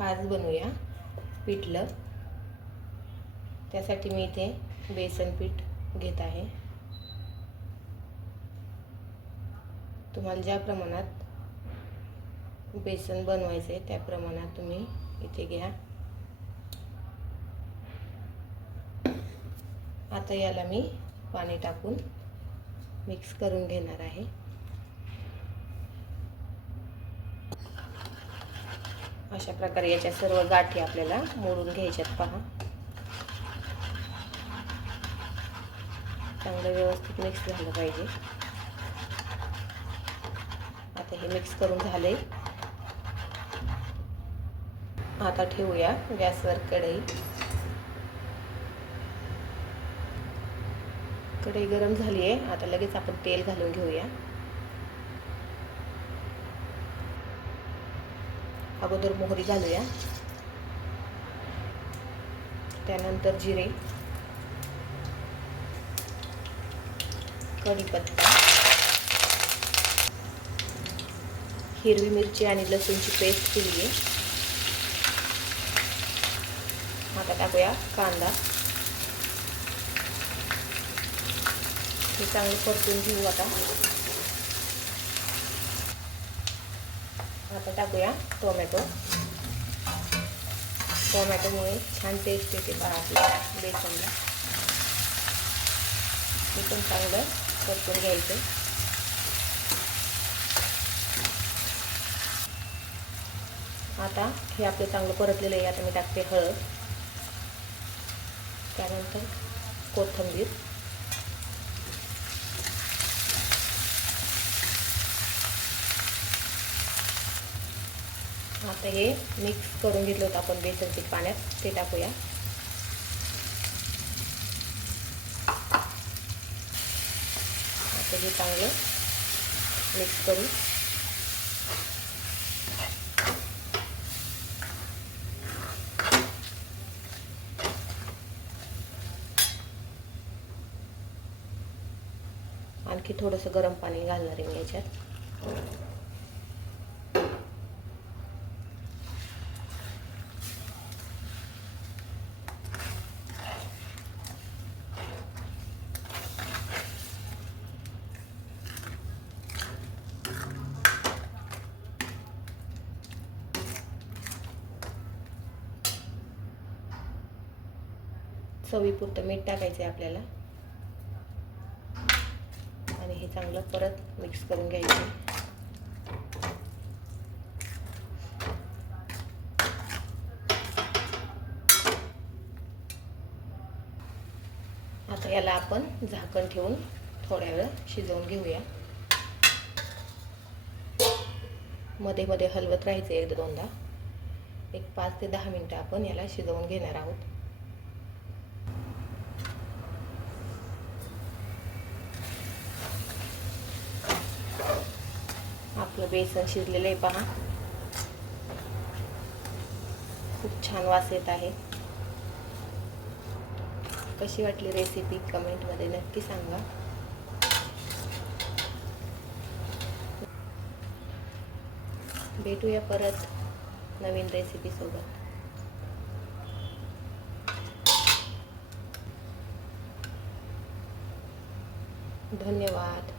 आज बनवूया पिठलं। त्यासाठी मी इथे बेसन पीठ घेत आहे। तुम्हाला ज्या प्रमाणात बेसन बनवायचे आहे त्या प्रमाणात तुम्ही इथे घ्या। आता याला मी पाणी टाकून मिक्स करून घेणार आहे। अशा प्रकारे याच्या सर्व गाठी आपल्याला मोडून घ्यायच्यात। पहा, चांगलं व्यवस्थित मिक्स झालं पाहिजे। आता हे मिक्स करून झाले। आता ठेवूया गॅसवर कढई। कढई गरम झाली आहे। आता लगेच आपण तेल घालून घेऊया। अगोदर मोहरी घालूया, त्यानंतर जिरे, कढीपत्ता, हिरवी मिरची आणि लसूणची पेस्ट केली आहे। आता टाकूया कांदा। हे चांगलं परतून घेऊ। आता टाकूया टोमॅटो। टोमॅटोमुळे छान टेस्ट येते पहा आपल्या बेसनला। हे पण चांगलं परतून घ्यायचं। आता हे आपलं चांगलं परतलेलं आहे। आता मी टाकते हळद, त्यानंतर कोथिंबीर, आता हे मिक्स करून घेतलं होतं आपण बेसन पीठ पाण्यात, ते टाकूया। आता हे चांगलं मिक्स करू। आणखी थोडंसं गरम पाणी घालणार आहे मी याच्यात। चवीपुरतं मीठ टाकायचं आहे आपल्याला आणि हे चांगलं परत मिक्स करून घ्यायचं। आता याला आपण झाकण ठेवून थोड्या वेळ शिजवून घेऊया। मध्ये मध्ये हलवत राहायचं एक दोनदा। एक 5 ते 10 मिनिटं आपण याला शिजवून घेणार आहोत। आपलं बेसन शिजलेलं आहे पहा, खूप छान वास येत आहे। कशी वाटली रेसिपी कमेंटमध्ये नक्की सांगा। भेटूया परत नवीन रेसिपी सोबत। धन्यवाद।